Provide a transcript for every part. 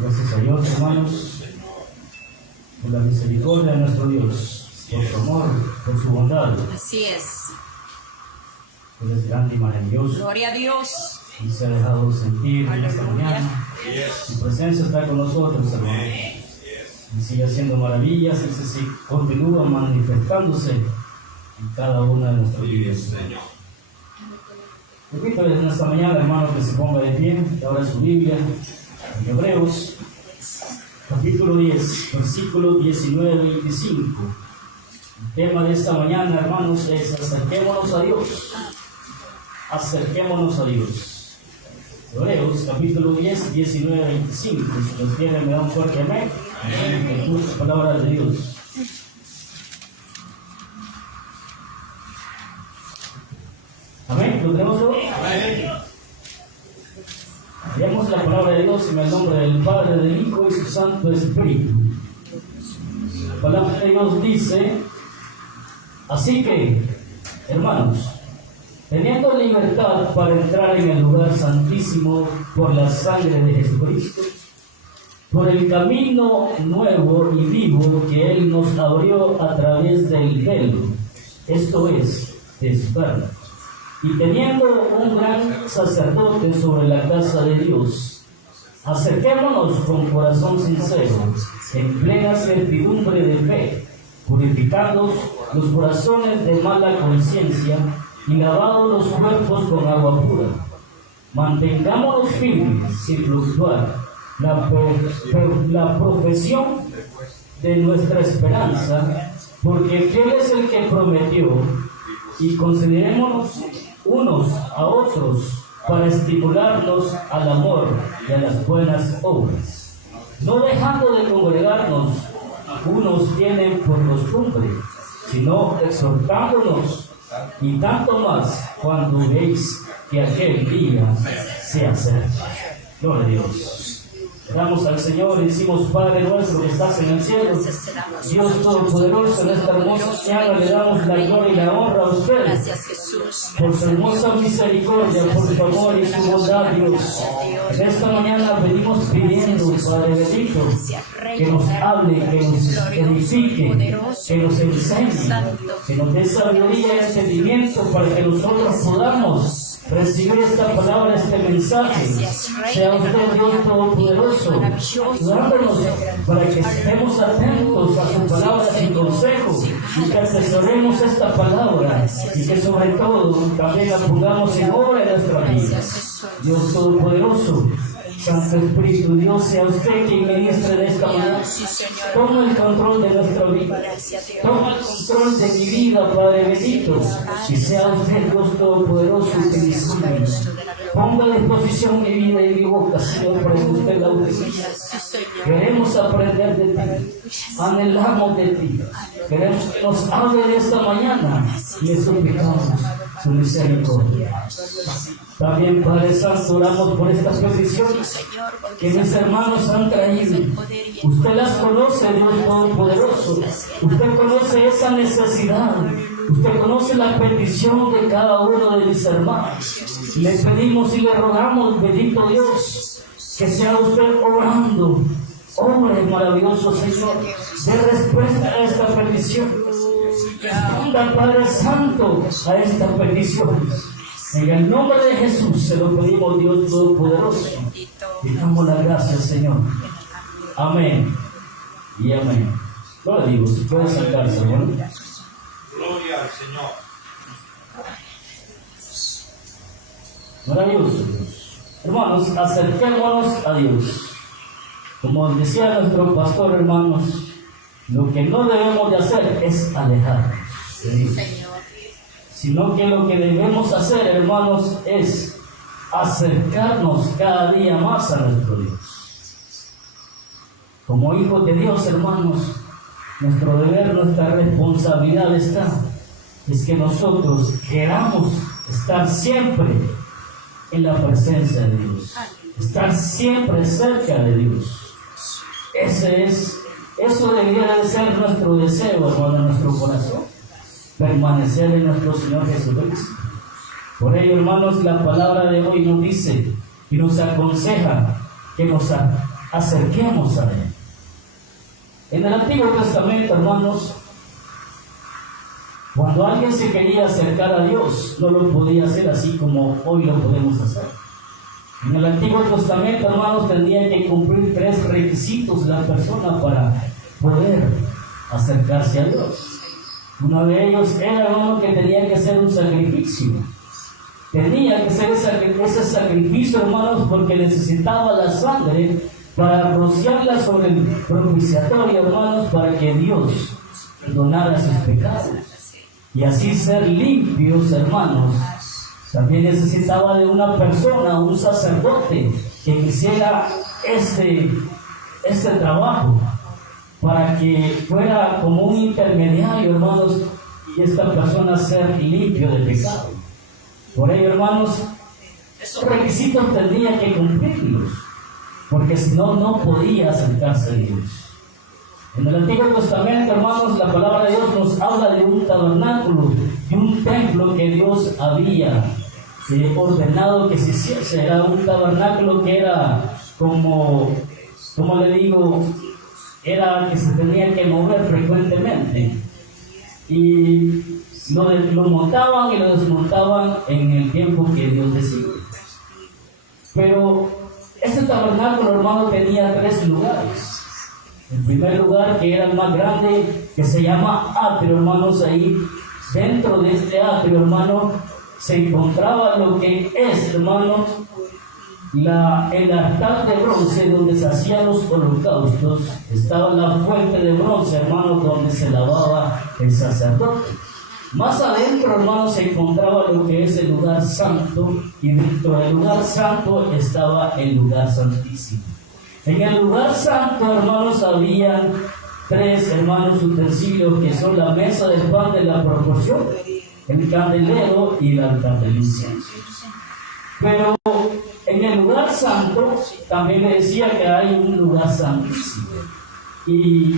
Gracias a Dios, hermanos, por la misericordia de nuestro Dios, por su amor, por su bondad. Así es. Él es grande y maravilloso. Gloria a Dios. Y se ha dejado sentir en esta Aleluya. mañana. Su presencia está con nosotros, hermanos. Y sigue haciendo maravillas. Él continúa manifestándose en cada una de nuestras vidas. Repito en esta mañana, hermanos, que se ponga de pie, que abra su Biblia en Hebreos, capítulo 10, versículo 19-25. El tema de esta mañana, hermanos, es acerquémonos a Dios. Acerquémonos a Dios. Hebreos, capítulo 10, 19-25. Si los quieren, me dan un fuerte amén. Amén. La palabra de Dios. Amén. ¿Lo tenemos hoy? Amén. Leemos la palabra de Dios en el nombre del Padre, del Hijo y su Santo Espíritu. La palabra de Dios dice: así que, hermanos, teniendo libertad para entrar en el lugar santísimo por la sangre de Jesucristo, por el camino nuevo y vivo que Él nos abrió a través del velo, esto es, de su carne, y teniendo un gran sacerdote sobre la casa de Dios, acerquémonos con corazón sincero, en plena certidumbre de fe, purificados los corazones de mala conciencia y lavados los cuerpos con agua pura. Mantengámonos firmes sin fluctuar la profesión de nuestra esperanza, porque fiel es el que prometió, y considerémonos unos a otros para estimularnos al amor y a las buenas obras, no dejando de congregarnos unos tienen por costumbre, sino exhortándonos, y tanto más cuando veis que aquel día se acerca. Gloria a Dios. Damos al Señor y decimos: Padre nuestro que estás en el cielo, Dios Todopoderoso, en esta hermosa mañana le damos la gloria y la honra a usted. Gracias, Jesús. Por su hermosa misericordia, por su amor y su bondad, Dios. En esta mañana venimos pidiendo, Padre bendito, que nos hable, que nos edifique, que nos enseñe, que nos dé sabiduría y entendimiento para que nosotros podamos recibir esta palabra, este mensaje. Sea usted Dios Todopoderoso, ayudándonos para que estemos atentos a su palabra sin consejo y que atesoremos esta palabra y que sobre todo también la pongamos en obra en nuestra vida. Dios Todopoderoso, Santo Espíritu, Dios, sea usted quien ministre de esta manera. Toma el control de nuestra vida. Toma el control de mi vida, Padre bendito. Y sea usted, Dios Todopoderoso, que me sirve. Ponga a disposición mi vida y mi boca, Señor, para que usted la utilice. Queremos aprender de ti. Anhelamos de ti. Queremos que nos hable de esta mañana y le suplicamos su misericordia. También, Padre Santo, oramos por estas peticiones que mis hermanos han traído. Usted las conoce, Dios Todopoderoso. Usted conoce esa necesidad. Usted conoce la petición de cada uno de mis hermanos. Le pedimos y le rogamos, bendito Dios, que sea usted obrando. Hombre maravilloso, Señor, de respuesta a esta petición. Responda, Padre Santo, a esta petición. En el nombre de Jesús se lo pedimos, Dios Todopoderoso. Y damos las gracias, Señor. Amén y amén. Lo digo, si puede sentarse, ¿no? Gloria al Señor. Maravilloso, Dios. Hermanos, acerquémonos a Dios. Como decía nuestro pastor, hermanos, lo que no debemos de hacer es alejarnos de Dios, sino que lo que debemos hacer, hermanos, es acercarnos cada día más a nuestro Dios. Como hijos de Dios, hermanos, nuestro deber, nuestra responsabilidad es que nosotros queramos estar siempre en la presencia de Dios, estar siempre cerca de Dios. Eso debería de ser nuestro deseo, hermano, en nuestro corazón, permanecer en nuestro Señor Jesucristo. Por ello, hermanos, la palabra de hoy nos dice y nos aconseja que nos acerquemos a Él. En el Antiguo Testamento, hermanos, cuando alguien se quería acercar a Dios, no lo podía hacer así como hoy lo podemos hacer. En el Antiguo Testamento, hermanos, tenía que cumplir 3 requisitos la persona para poder acercarse a Dios. Uno de ellos era, hermano, que tenía que hacer un sacrificio. Tenía que hacer ese sacrificio, hermanos, porque necesitaba la sangre para rociarla sobre el propiciatorio, hermanos, para que Dios perdonara sus pecados. Y así ser limpios, hermanos. También necesitaba de una persona, un sacerdote, que hiciera este trabajo, para que fuera como un intermediario, hermanos, y esta persona ser limpio de pecado. Por ello, hermanos, esos requisitos tendría que cumplirlos, porque si no, no podía acercarse a Dios. En el Antiguo Testamento, hermanos, la palabra de Dios nos habla de un tabernáculo, de un templo que Dios había ordenado que se hiciese. Era un tabernáculo que era como le digo, era que se tenía que mover frecuentemente. Y lo montaban y lo desmontaban en el tiempo que Dios decidió. Pero este tabernáculo, hermano, tenía 3 lugares. El primer lugar, que era el más grande, que se llama atrio, hermanos. Ahí dentro de este atrio, hermano, se encontraba lo que es, hermanos, el altar de bronce donde se hacían los holocaustos. Estaba la fuente de bronce, hermanos, donde se lavaba el sacerdote. Más adentro, hermanos, se encontraba lo que es el lugar santo, y dentro del lugar santo estaba el lugar santísimo. En el lugar santo, hermanos, habían 3, hermanos, utensilios, que son la mesa del pan de la proporción, el candelero y el altar del incienso. Pero en el lugar santo también le decía que hay un lugar santísimo. Y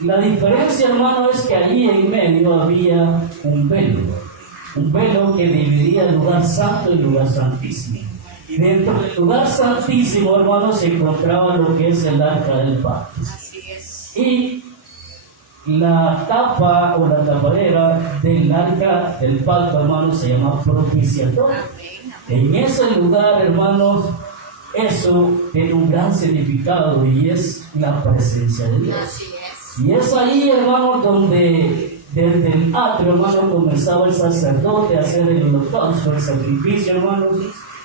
la diferencia, hermano, es que allí en medio había un velo que dividía el lugar santo y el lugar santísimo. Y dentro del lugar santísimo, hermano, se encontraba lo que es el arca del pacto. Y la tapa o la tapadera del arca del pacto, hermano, se llama propiciatorio. En ese lugar, hermanos, eso tiene un gran significado, y es la presencia de Dios. Y es ahí, hermano, donde desde el atrio, hermano, comenzaba el sacerdote a hacer el holocausto, el sacrificio, hermanos.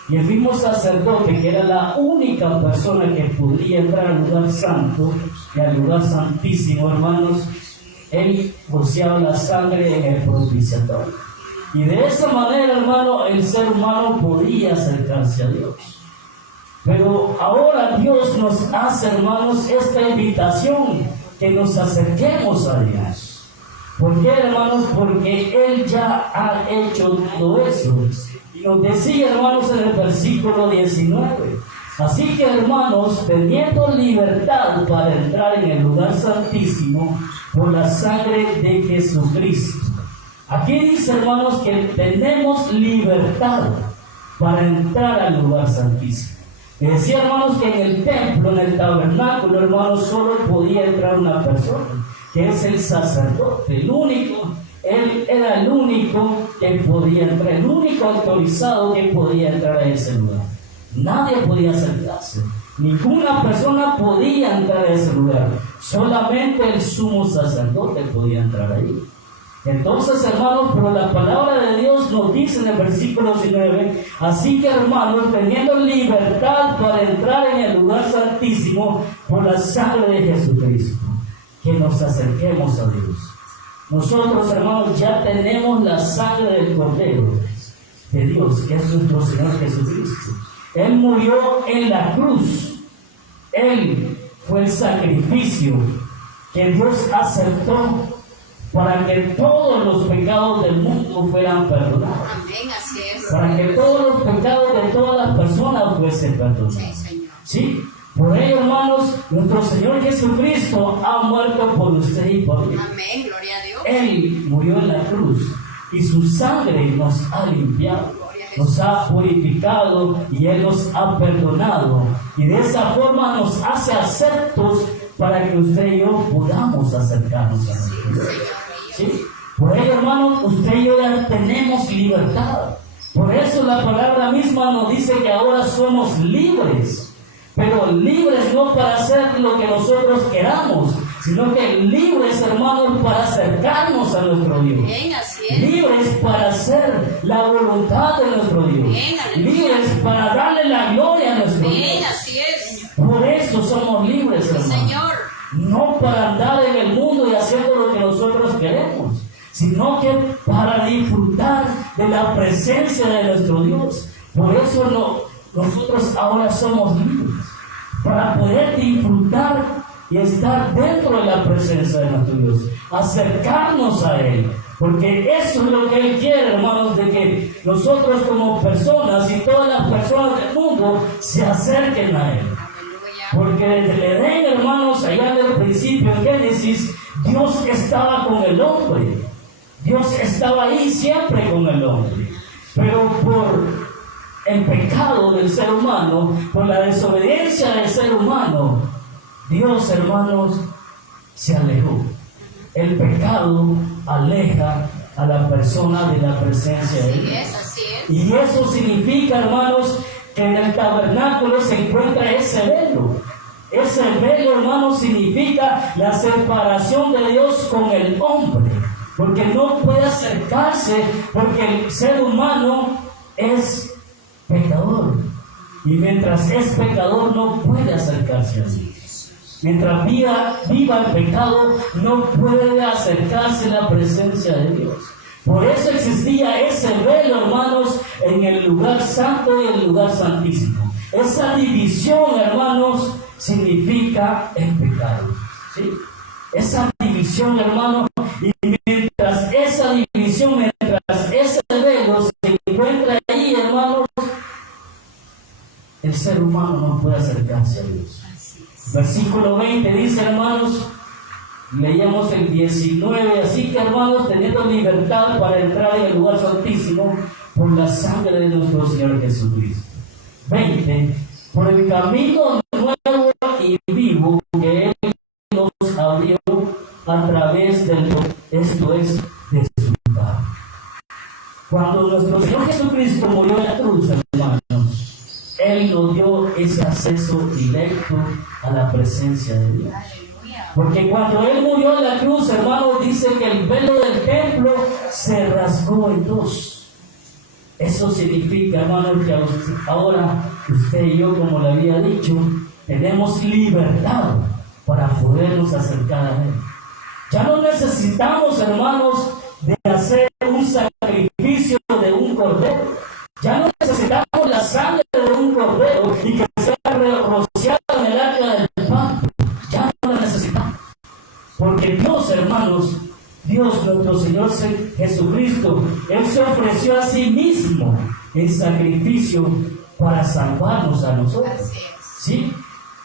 Y el mismo sacerdote, que era la única persona que podía entrar al lugar santo y al lugar santísimo, hermanos, él rociaba la sangre en el propiciatorio. Y de esa manera, hermano, el ser humano podía acercarse a Dios. Pero ahora Dios nos hace, hermanos, esta invitación, que nos acerquemos a Dios. ¿Por qué, hermanos? Porque Él ya ha hecho todo eso. Y nos decía, hermanos, en el versículo 19. Así que, hermanos, teniendo libertad para entrar en el lugar santísimo por la sangre de Jesucristo. Aquí dice, hermanos, que tenemos libertad para entrar al lugar santísimo. Decía, hermanos, que en el templo, en el tabernáculo, hermanos, solo podía entrar una persona, que es el sacerdote, el único. Él era el único que podía entrar, el único autorizado que podía entrar a ese lugar. Nadie podía acercarse, ninguna persona podía entrar a ese lugar, solamente el sumo sacerdote podía entrar ahí. Entonces, hermanos, pero la palabra de Dios nos dice en el versículo 19, así que, hermanos, teniendo libertad para entrar en el lugar santísimo por la sangre de Jesucristo, que nos acerquemos a Dios. Nosotros, hermanos, ya tenemos la sangre del Cordero de Dios, que es nuestro Señor Jesucristo. Él murió en la cruz. Él fue el sacrificio que Dios aceptó para que todos los pecados del mundo fueran perdonados. Amén, así es. Para que todos los pecados de todas las personas fuesen perdonados. Sí, Señor. ¿Sí? Por ello, hermanos, nuestro Señor Jesucristo ha muerto por usted y por mí. Amén, gloria a Dios. Él murió en la cruz y su sangre nos ha limpiado. Gloria a nos ha purificado y Él nos ha perdonado. Y de esa forma nos hace aceptos para que usted y yo podamos acercarnos a Dios. ¿Sí? Por ello, hermanos, usted y yo ya tenemos libertad. Por eso la palabra misma nos dice que ahora somos libres. Pero libres no para hacer lo que nosotros queramos, sino que libres, hermanos, para acercarnos a nuestro Dios. Bien, así es. Libres para hacer la voluntad de nuestro Dios. Bien, aleluya. Libres para darle la gloria a nuestro Bien, Dios. así es. Por eso somos libres, Sí, hermanos. Señor. No para andar en el mundo y haciendo lo que nosotros queremos, sino que para disfrutar de la presencia de nuestro Dios. Por eso nosotros ahora somos libres, para poder disfrutar y estar dentro de la presencia de nuestro Dios, acercarnos a Él, porque eso es lo que Él quiere, hermanos, de que nosotros como personas y todas las personas del mundo se acerquen a Él. Porque desde el Edén, hermanos, allá en el principio, en Génesis, Dios estaba con el hombre. Dios estaba ahí siempre con el hombre. Pero por el pecado del ser humano, por la desobediencia del ser humano, Dios, hermanos, se alejó. El pecado aleja a la persona de la presencia de Dios. Así es. Y eso significa, hermanos, que en el tabernáculo se encuentra ese velo. Ese velo, hermanos, significa la separación de Dios con el hombre. Porque no puede acercarse, porque el ser humano es pecador. Y mientras es pecador no puede acercarse a Dios. Mientras viva el pecado, no puede acercarse a la presencia de Dios. Por eso existía ese velo, hermanos, en el lugar santo y el lugar santísimo. Esa división, hermanos, significa el pecado. ¿Sí? Esa división, hermanos, y mientras esa división, mientras ese velo se encuentra ahí, hermanos, el ser humano no puede acercarse a Dios. Versículo 20 dice, hermanos, leíamos el 19, así que, hermanos, teniendo libertad para entrar en el lugar santísimo por la sangre de nuestro Señor Jesucristo. 20, por el camino nuevo y vivo que Él nos abrió a través del, esto es, de su Padre. Cuando nuestro Señor Jesucristo murió en la cruz, hermanos, Él nos dio ese acceso directo a la presencia de Dios. Porque cuando Él murió en la cruz, hermanos, dice que el velo del templo se rasgó en dos. Eso significa, hermanos, que ahora usted y yo, como le había dicho, tenemos libertad para podernos acercar a Él. Ya no necesitamos, hermanos, de hacer un sacrificio de un cordero. Ya no necesitamos la sangre de un cordero y que sea rociada en el arca del pan. Ya no la necesitamos. Porque Dios, hermanos, Dios nuestro Señor Jesucristo, Él se ofreció a sí mismo en sacrificio para salvarnos a nosotros. ¿Sí?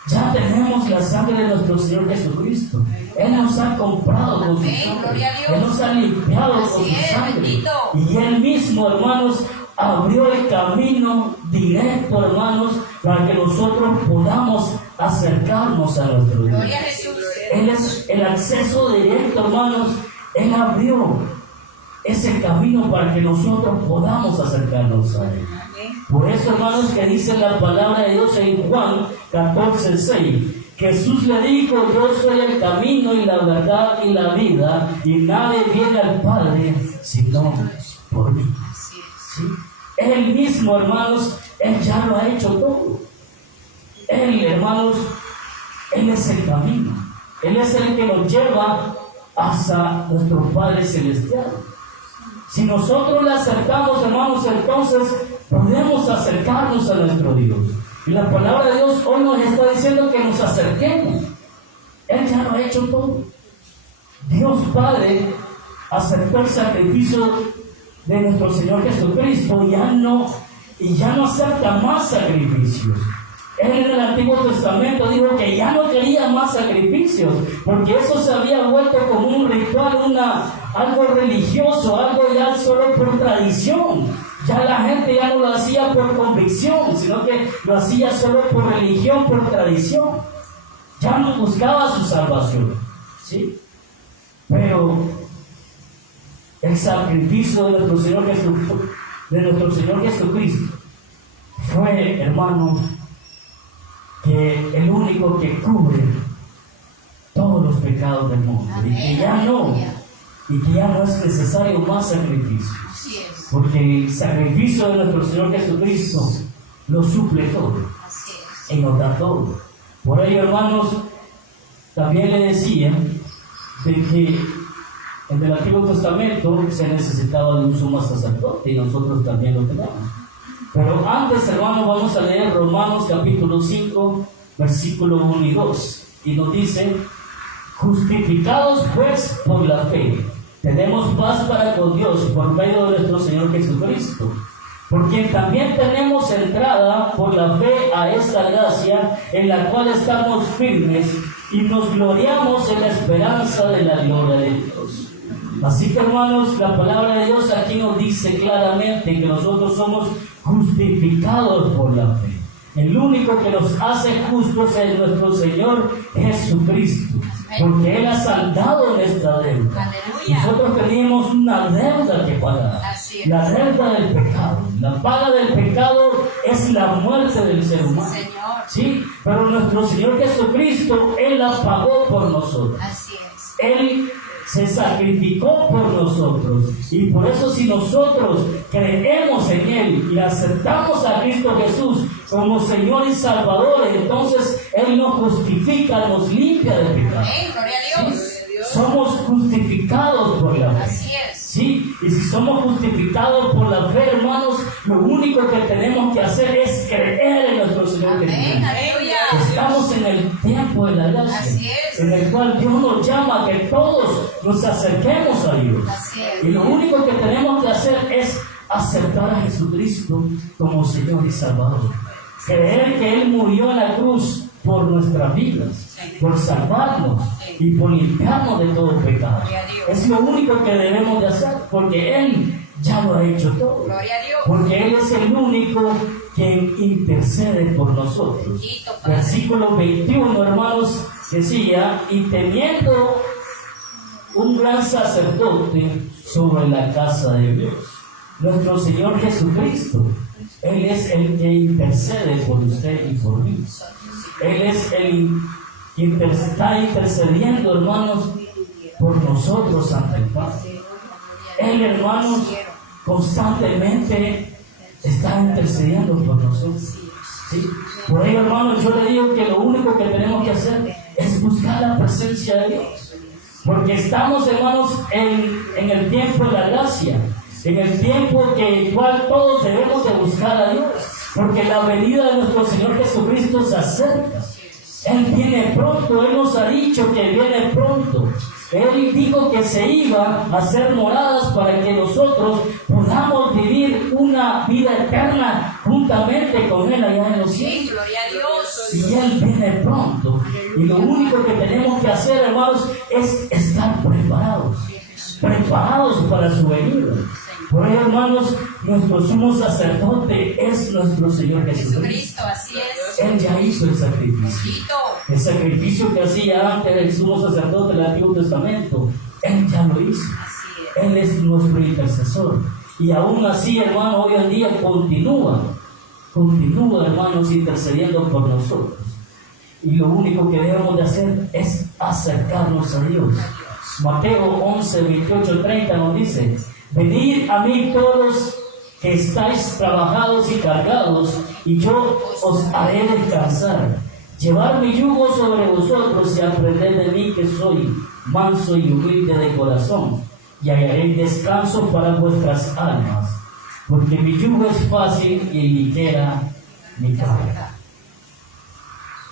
Ya tenemos la sangre de nuestro Señor Jesucristo. Él nos ha comprado con su sangre. Él nos ha limpiado con su sangre. Y Él mismo, hermanos, abrió el camino directo, hermanos, para que nosotros podamos acercarnos a nuestro Dios. Él es el acceso directo, hermanos. Él abrió ese camino para que nosotros podamos acercarnos a Él. Por eso, hermanos, que dice la palabra de Dios en Juan 14:6. Jesús le dijo: yo soy el camino y la verdad y la vida, y nadie viene al Padre sino por mí. ¿Sí? Él mismo, hermanos, Él ya lo ha hecho todo. Él, hermanos, Él es el camino. Él es el que nos lleva hasta nuestro Padre Celestial. Si nosotros le acercamos, hermanos, entonces podemos acercarnos a nuestro Dios. Y la palabra de Dios hoy nos está diciendo que nos acerquemos. Él ya lo ha hecho todo. Dios Padre aceptó el sacrificio de nuestro Señor Jesucristo y ya no acepta más sacrificios. Él en el Antiguo Testamento dijo que ya no quería más sacrificios, porque eso se había vuelto como un ritual, algo religioso, algo ya solo por tradición. Ya la gente ya no lo hacía por convicción, sino que lo hacía solo por religión, por tradición. Ya no buscaba su salvación, ¿sí? Pero el sacrificio de nuestro Señor Jesucristo fue, hermanos, que el único que cubre todos los pecados del mundo. Y que ya no es necesario más sacrificio. Porque el sacrificio de nuestro Señor Jesucristo lo suple todo y nos da todo. Por ello, hermanos, también le decía de que en el Antiguo Testamento se necesitaba de un sumo sacerdote y nosotros también lo tenemos. Pero antes, hermanos, vamos a leer Romanos capítulo 5, versículo 1 y 2. Y nos dice: justificados pues por la fe, tenemos paz para con Dios por medio de nuestro Señor Jesucristo, por quien también tenemos entrada por la fe a esta gracia en la cual estamos firmes y nos gloriamos en la esperanza de la gloria de Dios. Así que, hermanos, la palabra de Dios aquí nos dice claramente que nosotros somos justificados por la fe. El único que nos hace justos es nuestro Señor Jesucristo, porque Él ha saldado nuestra deuda. Nosotros teníamos una deuda que pagar, la deuda del pecado. La paga del pecado es la muerte del ser humano. Sí, pero nuestro Señor Jesucristo, Él la pagó por nosotros. Él se sacrificó por nosotros, y por eso, si nosotros creemos en Él y aceptamos a Cristo Jesús como Señor y Salvador, entonces Él nos justifica, nos limpia de pecado. ¿Sí? Somos justificados por la fe. ¿Sí? Y si somos justificados por la fe, hermanos, lo único que tenemos que hacer es creer en nuestro Señor Jesucristo. Estamos en el tiempo de la gracia, en el cual Dios nos llama a que todos nos acerquemos a Dios. Y lo único que tenemos que hacer es aceptar a Jesucristo como Señor y Salvador. Creer que Él murió en la cruz por nuestras vidas, por salvarnos y por limpiarnos de todo pecado. Es lo único que debemos de hacer, porque Él ya lo ha hecho todo. Porque Él es el único que intercede por nosotros. Versículo 21, hermanos, decía: y teniendo un gran sacerdote sobre la casa de Dios, nuestro Señor Jesucristo, Él es el que intercede por usted y por mí. Él es el que está intercediendo, hermanos, por nosotros ante el Padre. Él, hermanos, constantemente está intercediendo por nosotros. ¿Sí? Por ello, hermanos, yo le digo que lo único que tenemos que hacer es buscar la presencia de Dios. Porque estamos, hermanos, en el tiempo de la gracia, en el tiempo que igual todos debemos de buscar a Dios. Porque la venida de nuestro Señor Jesucristo se acerca. Él viene pronto, Él nos ha dicho que viene pronto. Él dijo que se iba a hacer moradas para que nosotros podamos vivir una vida eterna juntamente con Él allá en los cielos. Sí, gloria a Dios. Y Él viene pronto. Y lo único que tenemos que hacer, hermanos, es estar preparados para su venida. Por ello, hermanos, nuestro sumo sacerdote es nuestro Señor Jesucristo. Así es. Él ya hizo el sacrificio. El sacrificio que hacía antes el sumo sacerdote del Antiguo Testamento, Él ya lo hizo. Él es nuestro intercesor. Y aún así, hermano, hoy en día continúa, hermanos, intercediendo por nosotros. Y lo único que debemos de hacer es acercarnos a Dios. Mateo 11, 28, 30 nos dice: venid a mí todos que estáis trabajados y cargados, y yo os haré descansar. Llevad mi yugo sobre vosotros y aprended de mí, que soy manso y humilde de corazón, y hallaréis descanso para vuestras almas, porque mi yugo es fácil y ligera mi carga.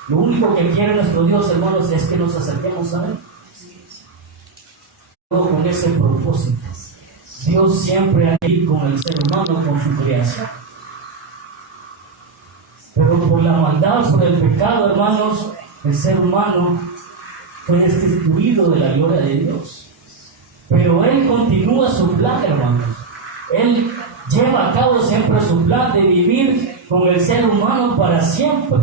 Lo único que quiere nuestro Dios, hermanos, es que nos acerquemos a Él. Con ese propósito. Dios siempre ha ido con el ser humano, con su creación. Pero por la maldad, por el pecado, hermanos, el ser humano fue destituido de la gloria de Dios. Pero Él continúa su plan, hermanos. Él lleva a cabo siempre su plan de vivir con el ser humano para siempre.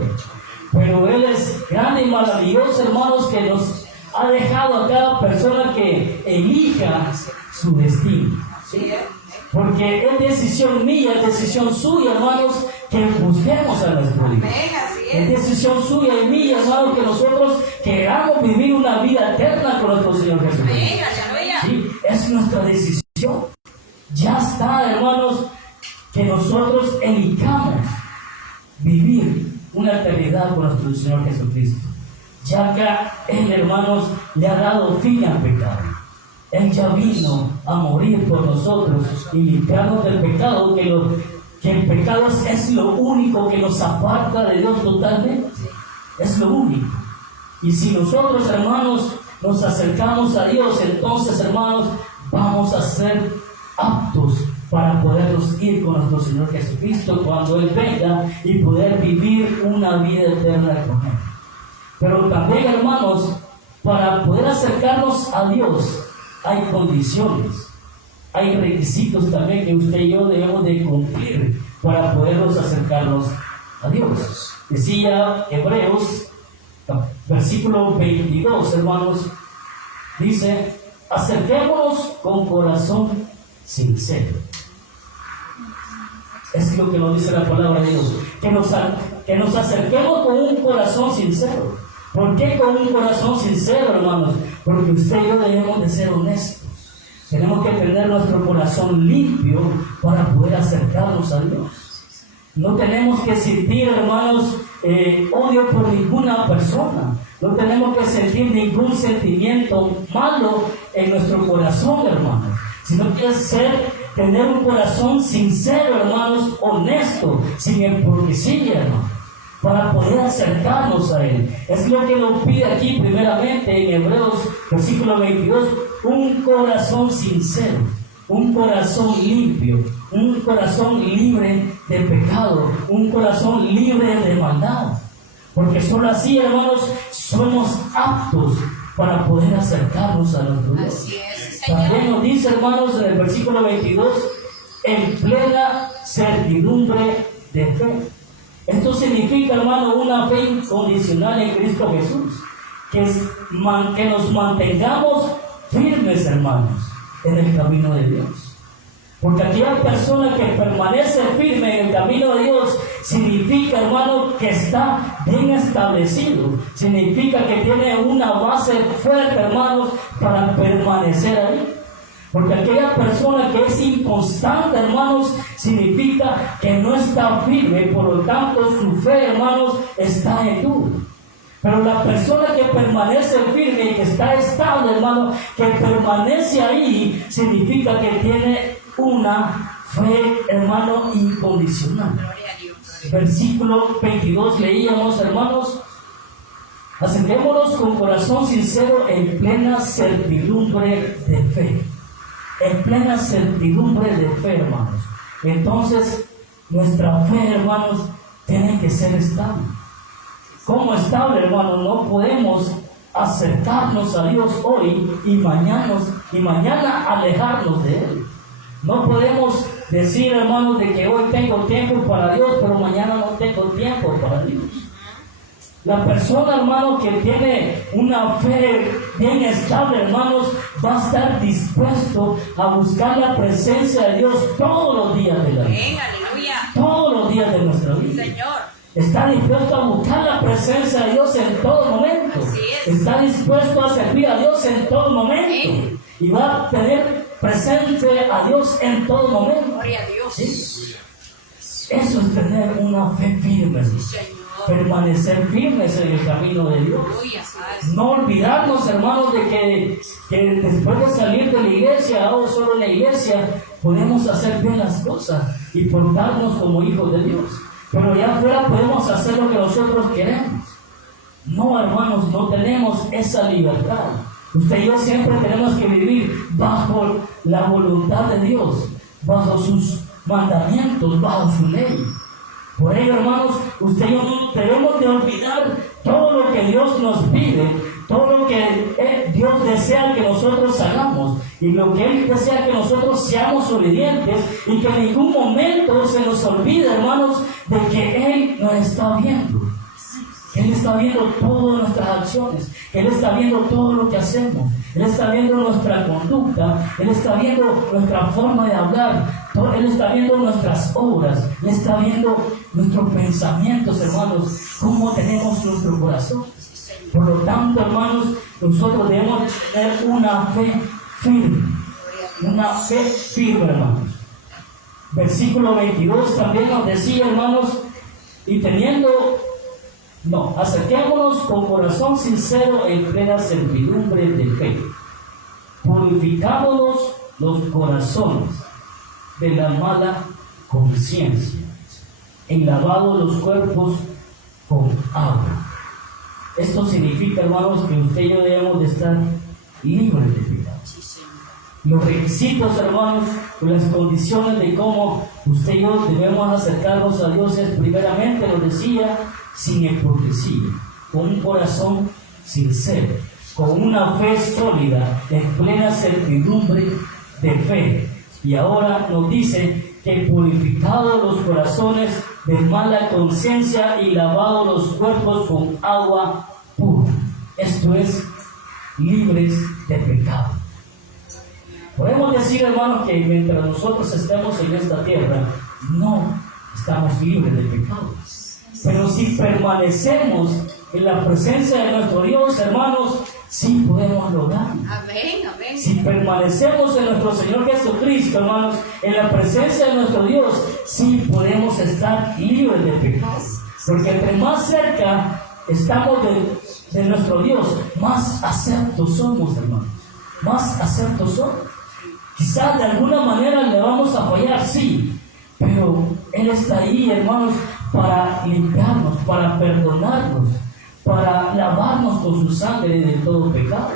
Pero Él es grande y maravilloso, hermanos, que nos ha dejado a cada persona que elija su destino. ¿Sí? Porque es decisión mía, es decisión suya, hermanos, que busquemos a nuestro Dios. Es decisión suya y mía, hermanos, que nosotros queramos vivir una vida eterna con nuestro Señor Jesucristo. ¿Sí? Es nuestra decisión. Ya está, hermanos, que nosotros elijamos vivir una eternidad con nuestro Señor Jesucristo. Ya que Él, hermanos, le ha dado fin al pecado. Él ya vino a morir por nosotros y limpiarnos del pecado, que el pecado es lo único que nos aparta de Dios totalmente. Es lo único. Y si nosotros, hermanos, nos acercamos a Dios, entonces, hermanos, vamos a ser aptos para podernos ir con nuestro Señor Jesucristo cuando Él venga y poder vivir una vida eterna con Él. Pero también, hermanos, para poder acercarnos a Dios hay condiciones, hay requisitos también que usted y yo debemos de cumplir para podernos acercarnos a Dios. Decía Hebreos, versículo 22, hermanos, dice: acerquémonos con corazón sincero. Es lo que nos dice la palabra de Dios, que nos acerquemos con un corazón sincero. ¿Por qué con un corazón sincero, hermanos? Porque usted y yo debemos de ser honestos. Tenemos que tener nuestro corazón limpio para poder acercarnos a Dios. No tenemos que sentir, hermanos, odio por ninguna persona. No tenemos que sentir ningún sentimiento malo en nuestro corazón, hermanos. Sino que tener un corazón sincero, hermanos, honesto, sin hipocresía, hermanos, para poder acercarnos a Él. Es lo que nos pide aquí primeramente en Hebreos versículo 22, un corazón sincero, un corazón limpio, un corazón libre de pecado, un corazón libre de maldad. Porque solo así, hermanos, somos aptos para poder acercarnos a nuestro Dios. Así es, Señor. También nos dice, hermanos, en el versículo 22, en plena certidumbre de fe. Esto significa, hermano, una fe incondicional en Cristo Jesús. Que nos mantengamos firmes, hermanos, en el camino de Dios. Porque aquella persona que permanece firme en el camino de Dios significa, hermano, que está bien establecido. Significa que tiene una base fuerte, hermanos, para permanecer ahí. Porque aquella persona que es inconstante, hermanos, significa que no está firme, por lo tanto su fe, hermanos, está en duda. Pero la persona que permanece firme y que está estable, hermano, que permanece ahí, significa que tiene una fe, hermano, incondicional. Versículo 22 leíamos, hermanos: acerquémonos con corazón sincero en plena certidumbre de fe. En plena certidumbre de fe, hermanos. Entonces, nuestra fe, hermanos, tiene que ser estable. ¿Cómo estable, hermanos? No podemos acercarnos a Dios hoy y mañana alejarnos de Él. No podemos decir, hermanos, de que hoy tengo tiempo para Dios, pero mañana no tengo tiempo para Dios. La persona, hermano, que tiene una fe bien estable, hermanos, va a estar dispuesto a buscar la presencia de Dios todos los días de la vida. Aleluya. Todos los días de nuestra vida. Señor. Está dispuesto a buscar la presencia de Dios en todo momento. Así es. Está dispuesto a servir a Dios en todo momento. Y va a tener presente a Dios en todo momento. Gloria a Dios. ¿Sí? Eso es tener una fe firme. Señor. Permanecer firmes en el camino de Dios. Aleluya. No olvidarnos, hermanos, de que después de salir de la iglesia o solo en la iglesia podemos hacer bien las cosas y portarnos como hijos de Dios. Pero allá afuera podemos hacer lo que nosotros queremos. No, hermanos, no tenemos esa libertad. Usted y yo siempre tenemos que vivir bajo la voluntad de Dios, bajo sus mandamientos, bajo su ley. Por ello, hermanos, usted y yo debemos de olvidar todo lo que Dios nos pide todo lo que Dios desea que nosotros hagamos y lo que Él desea que nosotros seamos obedientes y que en ningún momento se nos olvide, hermanos, de que Él nos está viendo. Que Él está viendo todas nuestras acciones, que Él está viendo todo lo que hacemos, Él está viendo nuestra conducta, Él está viendo nuestra forma de hablar, Él está viendo nuestras obras, Él está viendo nuestros pensamientos, hermanos, cómo tenemos nuestro corazón. Por lo tanto, hermanos, nosotros debemos tener una fe firme, hermanos. Versículo 22 también nos decía, hermanos, y acerquémonos con corazón sincero en plena servidumbre de fe, purificándonos los corazones de la mala conciencia, y lavados los cuerpos con agua. Esto significa, hermanos, que usted y yo debemos de estar libres de pecado. Los requisitos, hermanos, las condiciones de cómo usted y yo debemos acercarnos a Dios es, primeramente, lo decía, sin hipocresía, con un corazón sincero, con una fe sólida, en plena certidumbre de fe. Y ahora nos dice que purificados los corazones de mala conciencia y lavados los cuerpos con agua pura. Esto es, libres de pecado. Podemos decir, hermanos, que mientras nosotros estemos en esta tierra, no estamos libres de pecado. Pero si permanecemos en la presencia de nuestro Dios, hermanos, sí podemos lograrlo. Amén, amén. Si permanecemos en nuestro Señor Jesucristo, hermanos, en la presencia de nuestro Dios, sí podemos estar libres de pecado. Porque entre más cerca estamos de nuestro Dios, más aceptos somos, hermanos. Más aceptos somos. Quizás de alguna manera le vamos a fallar, sí, pero Él está ahí, hermanos, para limpiarnos, para perdonarnos, para lavarnos con su sangre de todo pecado.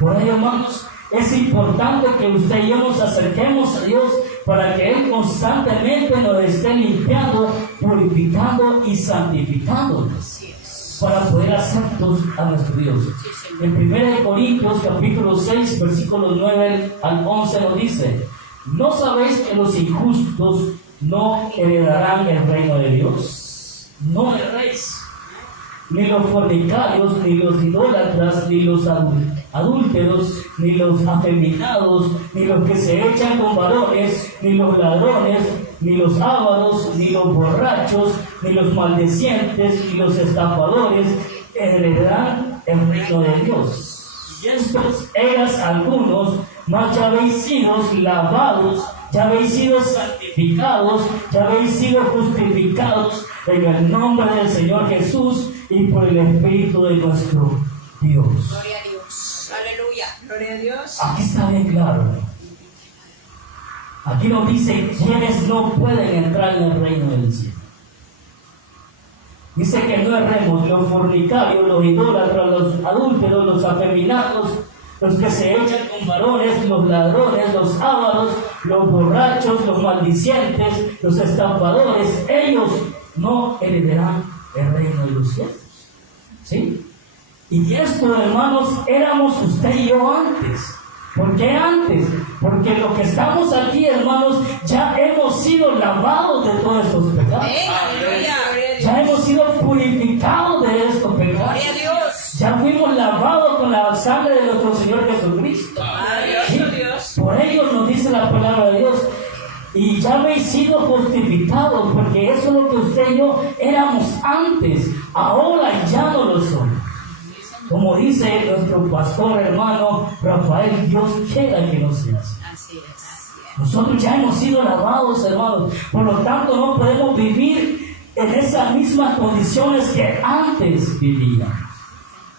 Por ello, hermanos, es importante que usted y yo nos acerquemos a Dios para que Él constantemente nos esté limpiando, purificando y santificándonos, para poder aceptos a nuestro Dios. En 1 Corintios capítulo 6, versículos 9 al 11 nos dice: ¿no sabéis que los injustos no heredarán el reino de Dios? No erréis. Ni los fornicarios, ni los idólatras, ni los adúlteros, ni los afeminados, ni los que se echan con varones, ni los ladrones, ni los ávaros, ni los borrachos, ni los maldecientes, ni los estafadores heredarán el reino de Dios. Y estos eras algunos, mas ya habéis sido lavados, ya habéis sido santificados, ya habéis sido justificados en el nombre del Señor Jesús y por el Espíritu de nuestro Dios. Gloria a Dios. Aleluya. Gloria a Dios. Aquí está bien claro. Aquí nos dice quienes no pueden entrar en el reino del cielo. Dice que no erremos los fornicarios, los idólatras, los adúlteros, los afeminados, los que se echan con varones, los ladrones, los ávaros, los borrachos, los maldicientes, los estafadores. Ellos no heredarán el reino de los cielos. ¿Sí? Y esto, hermanos, éramos usted y yo antes. ¿Por qué antes? Porque lo que estamos aquí, hermanos, ya hemos sido lavados de todos estos pecados. Aleluya. Ya hemos sido purificados de estos pecados. Gloria a Dios. Ya fuimos lavados con la sangre de nuestro Señor Jesucristo. ¿Sí? Por ello nos dice la palabra de Dios. Y ya habéis sido justificados, porque eso es lo que usted y yo éramos antes. Ahora ya no lo somos. Como dice nuestro pastor hermano Rafael, Dios quiera que no sea así. Así es. Nosotros ya hemos sido lavados, hermanos. Por lo tanto, no podemos vivir en esas mismas condiciones que antes vivíamos.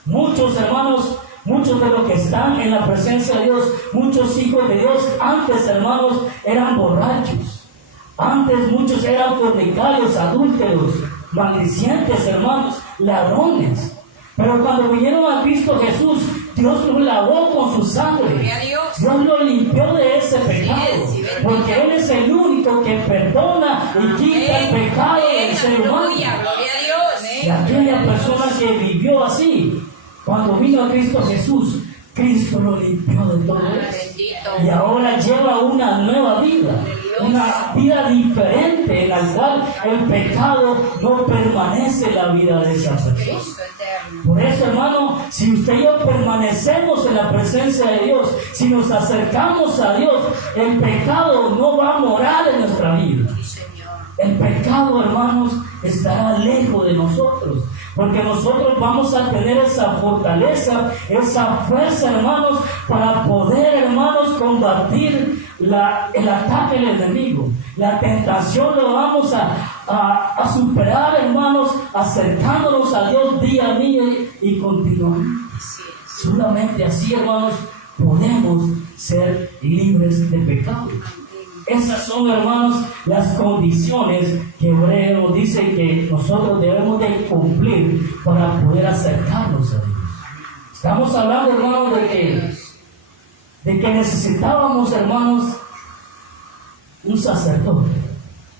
Muchos hermanos, muchos de los que están en la presencia de Dios, muchos hijos de Dios, antes, hermanos, eran borrachos. Antes muchos eran fornicarios, adúlteros, maldicientes, hermanos, ladrones. Pero cuando vinieron a Cristo Jesús, Dios los lavó con su sangre. Gloria a Dios. Dios los limpió de ese pecado. Sí, Porque Él es el único que perdona y quita el pecado del ser humano. Aleluya. Gloria a Dios. Y aquella persona que vivió así, Cuando vino a Cristo Jesús, Cristo lo limpió de todo eso. Y ahora lleva una nueva vida, una vida diferente en la cual el pecado no permanece en la vida de esa persona. Por eso, hermano, si usted y yo permanecemos en la presencia de Dios, si nos acercamos a Dios, el pecado no va a morar en nuestra vida. El pecado, hermanos, estará lejos de nosotros, porque nosotros vamos a tener esa fortaleza, esa fuerza, hermanos, para poder, hermanos, combatir el ataque del enemigo. La tentación lo vamos a superar, hermanos, acercándonos a Dios día a día y continuamente. Solamente así, hermanos, podemos ser libres de pecado. Esas son, hermanos, las condiciones que Hebreo dice que nosotros debemos de cumplir para poder acercarnos a Dios. Estamos hablando, hermanos, de que necesitábamos, hermanos, un sacerdote,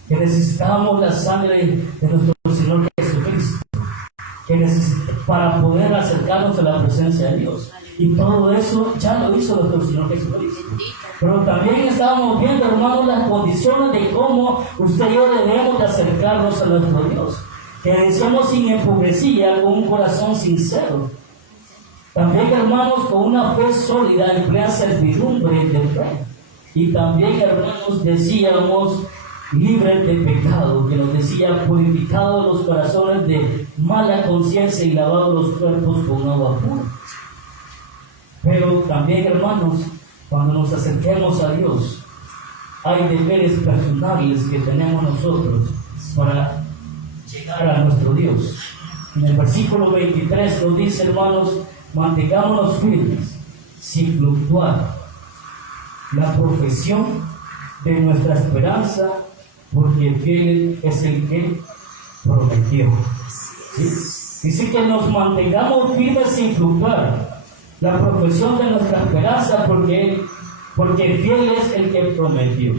que necesitábamos la sangre de nuestro Señor Jesucristo, para poder acercarnos a la presencia de Dios. Y todo eso ya lo hizo nuestro Señor Jesucristo. Pero también estábamos viendo, hermanos, las condiciones de cómo usted y yo debemos de acercarnos a nuestro Dios. Que decíamos sin hipocresía, con un corazón sincero. También, hermanos, con una fe sólida, en plena servidumbre de fe. Y también, hermanos, decíamos libres de pecado, que nos decía purificados los corazones de mala conciencia y lavados los cuerpos con agua pura. Pero también, hermanos, cuando nos acerquemos a Dios, hay deberes personales que tenemos nosotros para llegar a nuestro Dios. En el versículo 23 nos dice, hermanos, mantengámonos firmes, sin fluctuar, la profesión de nuestra esperanza, porque fiel es el que prometió. ¿Sí? Dice que nos mantengamos firmes sin fluctuar, la profesión de nuestra esperanza, porque fiel es el que prometió.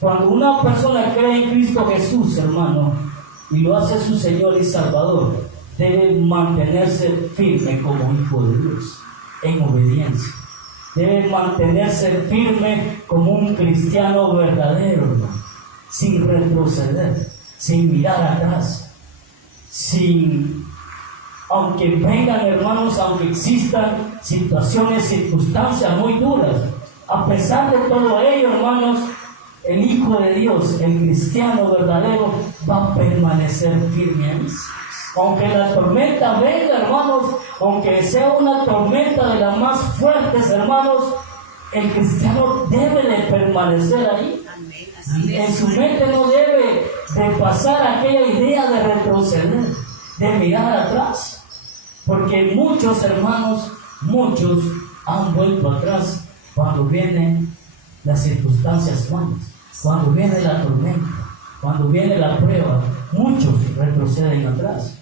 Cuando una persona cree en Cristo Jesús, hermano, y lo hace su Señor y Salvador, debe mantenerse firme como hijo de Dios, en obediencia. Debe mantenerse firme como un cristiano verdadero, hermano, sin retroceder, sin mirar atrás, aunque vengan, hermanos, aunque existan situaciones, circunstancias muy duras, a pesar de todo ello, hermanos, el Hijo de Dios, el cristiano verdadero, va a permanecer firme ahí. Aunque la tormenta venga, hermanos, aunque sea una tormenta de las más fuertes, hermanos, el cristiano debe de permanecer ahí. En su mente no debe de pasar aquella idea de retroceder, de mirar atrás. Porque muchos, hermanos, muchos han vuelto atrás cuando vienen las circunstancias malas, cuando viene la tormenta, cuando viene la prueba. Muchos retroceden atrás.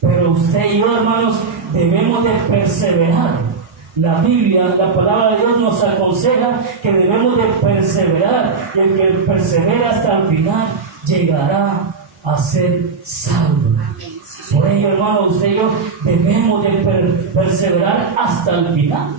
Pero usted y yo, hermanos, debemos de perseverar. La Biblia, la palabra de Dios nos aconseja que debemos de perseverar, y el que persevera hasta el final llegará a ser salvo. Por ello, hermano, usted y yo debemos de perseverar hasta el final.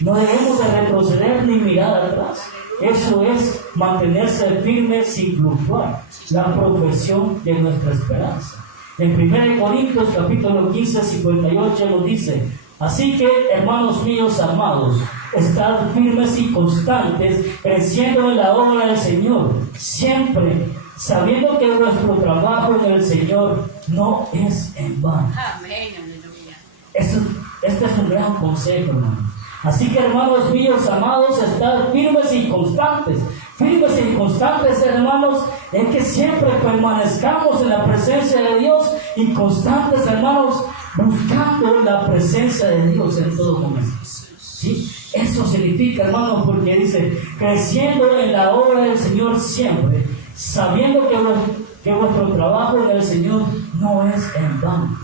No debemos de retroceder ni mirar atrás. Eso es mantenerse firme sin fluctuar, la profesión de nuestra esperanza. En 1 Corintios capítulo 15, 58 nos dice: así que, hermanos míos amados, estad firmes y constantes, creciendo en la obra del Señor, siempre sabiendo que nuestro trabajo en el Señor no es en vano. Amén, aleluya. Este es un gran consejo, hermano. Así que, hermanos míos amados, estad firmes y constantes. Firmes y constantes, hermanos, en que siempre permanezcamos en la presencia de Dios, y constantes, hermanos, buscando la presencia de Dios en todo momento. ¿Sí? Eso significa, hermanos, porque dice, creciendo en la obra del Señor siempre, sabiendo que vuestro trabajo en el Señor no es en vano.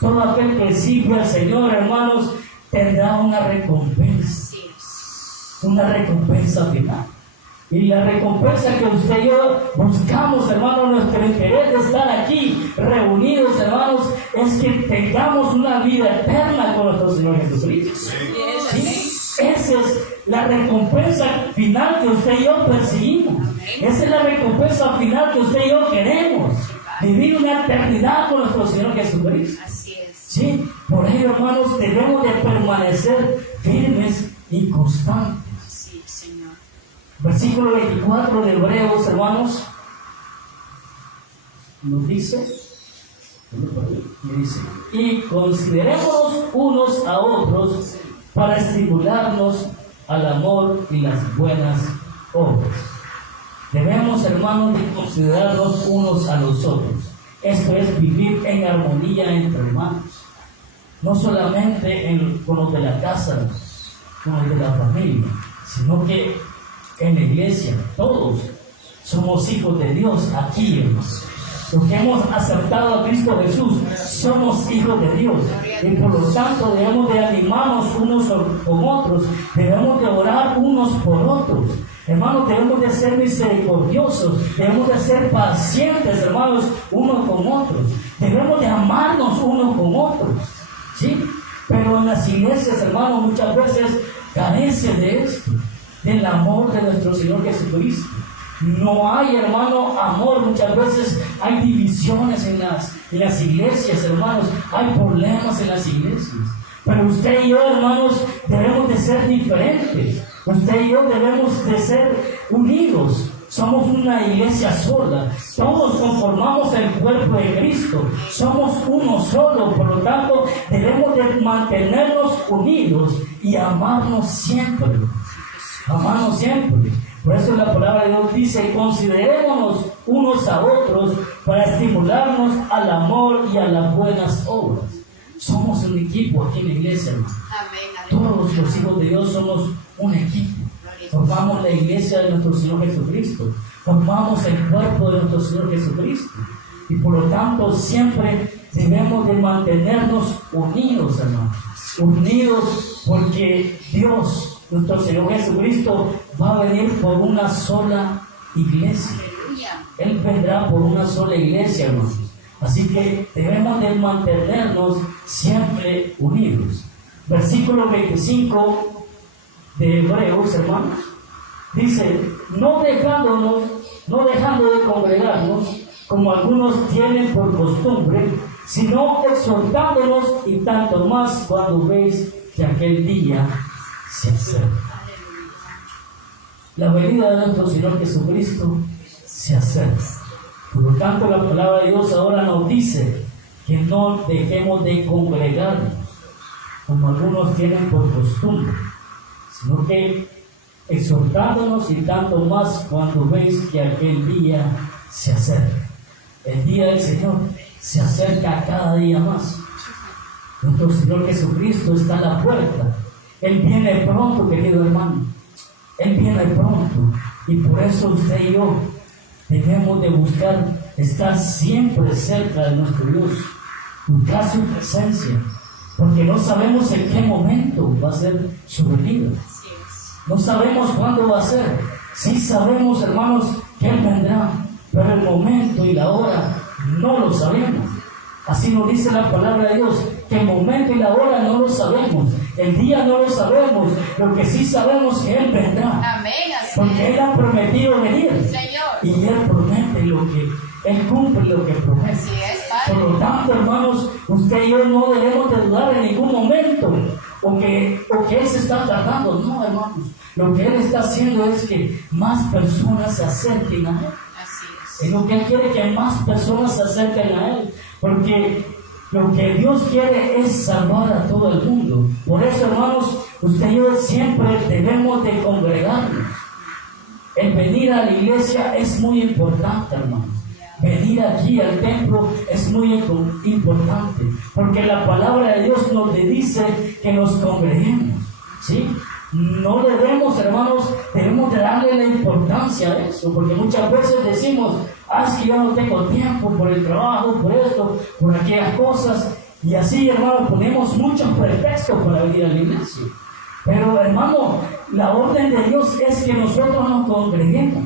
Todo aquel que sirve al Señor, hermanos, tendrá una recompensa final. Y la recompensa que usted y yo buscamos, hermanos, nuestro interés de estar aquí reunidos, hermanos, es que tengamos una vida eterna con nuestro ¿Sí? Esa es la recompensa final que usted y yo perseguimos. Esa es la recompensa final que usted y yo queremos. Vivir una eternidad con nuestro Señor Jesucristo. Así es. Sí, por ello, hermanos, debemos de permanecer firmes y constantes. Sí, Señor. Versículo 24 de Hebreos, hermanos, nos dice, y considerémonos unos a otros para estimularnos al amor y las buenas obras. Debemos, hermanos, de considerarnos unos a los otros. Esto es vivir en armonía entre hermanos. No solamente con los de la casa, con los de la familia, sino que en la iglesia, todos somos hijos de Dios aquí, hermanos. Los que hemos aceptado a Cristo Jesús, somos hijos de Dios. Y por lo tanto debemos de animarnos unos con otros, debemos de orar unos por otros. Hermanos, debemos de ser misericordiosos, debemos de ser pacientes, hermanos, unos con otros. Debemos de amarnos unos con otros. ¿Sí? Pero en las iglesias, hermanos, muchas veces carece de esto, del amor de nuestro Señor Jesucristo. No hay, hermano, amor. Muchas veces hay divisiones en las iglesias, hermanos. Hay problemas en las iglesias. Pero usted y yo, hermanos, debemos de ser diferentes. Usted y yo debemos de ser unidos. Somos una iglesia sola. Todos conformamos el cuerpo de Cristo. Somos uno solo. Por lo tanto, debemos de mantenernos unidos y amarnos siempre. Amarnos siempre. Por eso la palabra de Dios dice, considerémonos unos a otros para estimularnos al amor y a las buenas obras. Somos un equipo aquí en la iglesia, hermano. Todos los hijos de Dios somos un equipo. Formamos la iglesia de nuestro Señor Jesucristo. Formamos el cuerpo de nuestro Señor Jesucristo. Y por lo tanto siempre debemos de mantenernos unidos, hermanos. Unidos porque Dios, nuestro Señor Jesucristo, va a venir por una sola iglesia. Él vendrá por una sola iglesia, hermanos. Así que debemos de mantenernos siempre unidos. Versículo 25 de Hebreos, hermanos, dice, no dejando de congregarnos, como algunos tienen por costumbre, sino exhortándonos, y tanto más cuando veis que aquel día se acerca. La venida de nuestro Señor Jesucristo se acerca. Por lo tanto, la palabra de Dios ahora nos dice que no dejemos de congregarnos, como algunos tienen por costumbre, sino que exhortándonos, y tanto más cuando veis que aquel día se acerca. El día del Señor se acerca cada día más. Nuestro Señor Jesucristo está a la puerta. Él viene pronto, querido hermano. Él viene pronto. Y por eso usted y yo debemos de buscar estar siempre cerca de nuestro Dios, buscar su presencia, porque no sabemos en qué momento va a ser su venida. No sabemos cuándo va a ser. Sí sabemos, hermanos, que Él vendrá, pero el momento y la hora no lo sabemos. Así nos dice la palabra de Dios, que el momento y la hora no lo sabemos, el día no lo sabemos, lo que sí sabemos es que Él vendrá. Amén. Porque Él ha prometido venir. Señor. Y Él promete lo que Él cumple, lo que promete. Así es, Padre. Por lo tanto, hermanos, usted y yo no debemos de dudar en ningún momento o que Él se está tardando. No, hermanos. Lo que Él está haciendo es que más personas se acerquen a Él. Así es. Es lo que Él quiere, que más personas se acerquen a Él. Porque lo que Dios quiere es salvar a todo el mundo. Por eso, hermanos, usted y yo siempre debemos de congregarnos. El venir a la iglesia es muy importante, hermanos. Venir aquí al templo es muy importante, porque la palabra de Dios nos dice que nos congreguemos, ¿sí? No debemos, hermanos, debemos de darle la importancia a eso, porque muchas veces decimos, es que yo no tengo tiempo por el trabajo, por esto, por aquellas cosas, y así, hermanos, ponemos muchos pretextos para venir a la iglesia. Pero, hermano, la orden de Dios es que nosotros nos congreguemos.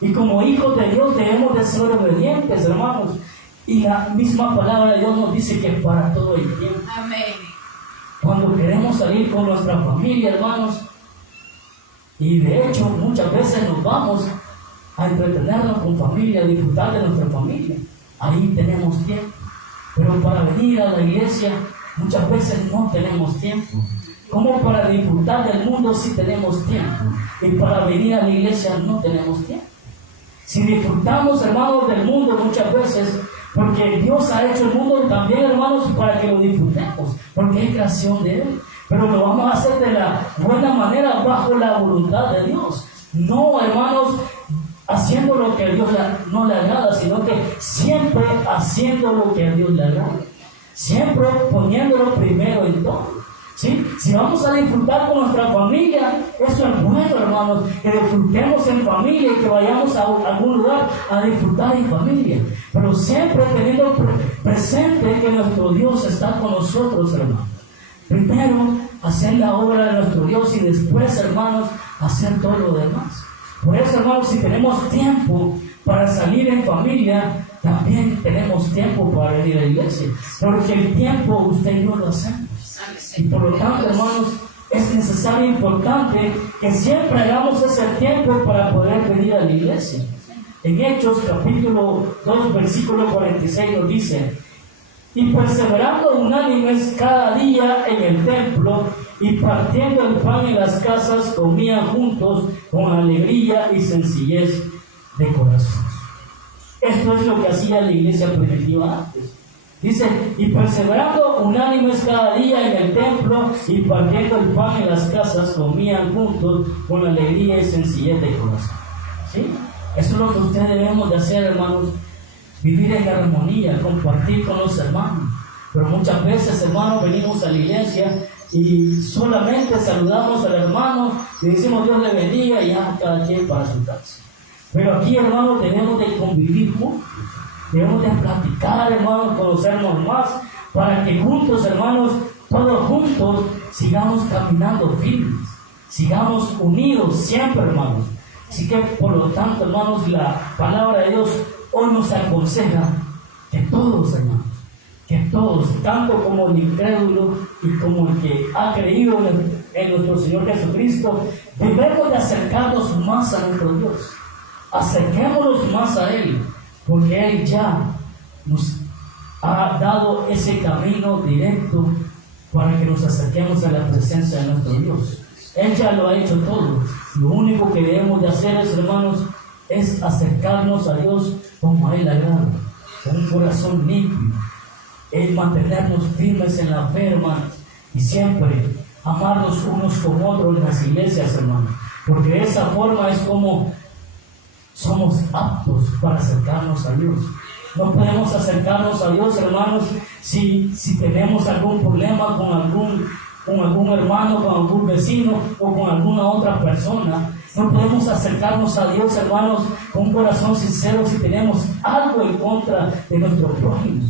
Y como hijos de Dios debemos de ser obedientes, hermanos. Y la misma palabra de Dios nos dice que para todo el tiempo. Amén. Cuando queremos salir con nuestra familia, hermanos. Y de hecho, muchas veces nos vamos a entretenernos con familia, a disfrutar de nuestra familia. Ahí tenemos tiempo. Pero para venir a la iglesia, muchas veces no tenemos tiempo. Como para disfrutar del mundo sí tenemos tiempo. Y para venir a la iglesia no tenemos tiempo. Si disfrutamos, hermanos, del mundo muchas veces, porque Dios ha hecho el mundo también, hermanos, para que lo disfrutemos, porque es creación de Él. Pero lo vamos a hacer de la buena manera, bajo la voluntad de Dios. No, hermanos, haciendo lo que a Dios no le agrada, sino que siempre haciendo lo que a Dios le agrada. Siempre poniéndolo primero en todo. ¿Sí? Si vamos a disfrutar con nuestra familia, eso es bueno, hermanos, que disfrutemos en familia y que vayamos a algún lugar a disfrutar en familia. Pero siempre teniendo presente que nuestro Dios está con nosotros, hermanos. Primero, hacer la obra de nuestro Dios y después, hermanos, hacer todo lo demás. Por eso, hermanos, si tenemos tiempo para salir en familia, también tenemos tiempo para venir a la iglesia. Porque el tiempo usted y yo lo hacemos. Y por lo tanto, hermanos, es necesario, importante, que siempre hagamos ese tiempo para poder venir a la iglesia. En Hechos, capítulo 2, versículo 46 nos dice: y perseverando unánimes cada día en el templo, y partiendo el pan en las casas, comían juntos con alegría y sencillez de corazón. Esto es lo que hacía la iglesia primitiva antes. Dice, y perseverando unánimes cada día en el templo, y partiendo el pan en las casas, comían juntos con alegría y sencillez de corazón. ¿Sí? Eso es lo que ustedes debemos de hacer, hermanos. Vivir en armonía, compartir con los hermanos. Pero muchas veces, hermanos, venimos a la iglesia y solamente saludamos al hermano y decimos Dios le bendiga y ya cada quien para su casa. Pero aquí, hermanos, tenemos de convivir juntos. Debemos de platicar, hermanos, conocernos más, para que juntos, hermanos, todos juntos, sigamos caminando firmes, sigamos unidos siempre, hermanos. Así que, por lo tanto, hermanos, la palabra de Dios hoy nos aconseja que todos, hermanos, que todos, tanto como el incrédulo y como el que ha creído en nuestro Señor Jesucristo, debemos de acercarnos más a nuestro Dios. Acerquémonos más a Él, porque Él ya nos ha dado ese camino directo para que nos acerquemos a la presencia de nuestro Dios. Él ya lo ha hecho todo. Lo único que debemos de hacer, hermanos, es acercarnos a Dios como a Él agrada, con un corazón limpio, es mantenernos firmes en la fe, hermanos, y siempre amarnos unos con otros en las iglesias, hermanos, porque de esa forma es como somos aptos para acercarnos a Dios. No podemos acercarnos a Dios, hermanos, si tenemos algún problema con algún hermano, con algún vecino o con alguna otra persona. No podemos acercarnos a Dios, hermanos, con un corazón sincero si tenemos algo en contra de nuestros prójimos.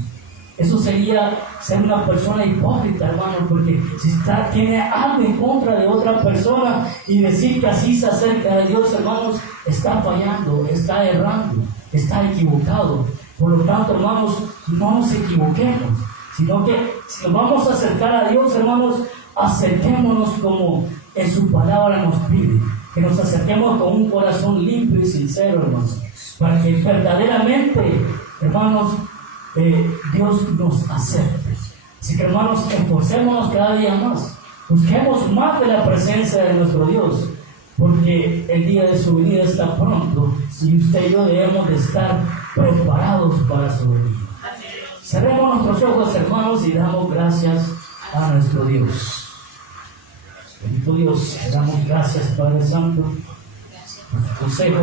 Eso sería ser una persona hipócrita, hermano, porque si tiene algo en contra de otra persona y decir que así se acerca a Dios, hermanos, está fallando, está errando, está equivocado. Por lo tanto, hermanos, no nos equivoquemos, sino que si nos vamos a acercar a Dios, hermanos, acerquémonos como en su palabra nos pide, que nos acerquemos con un corazón limpio y sincero, hermanos, para que verdaderamente, hermanos, Dios nos acepte. Así que, hermanos, esforcémonos cada día más, busquemos más de la presencia de nuestro Dios, porque el día de su venida está pronto y usted y yo debemos de estar preparados para su venida. Cerremos nuestros ojos, hermanos, y damos gracias a nuestro Dios. Bendito Dios, le damos gracias, Padre Santo, por su consejo.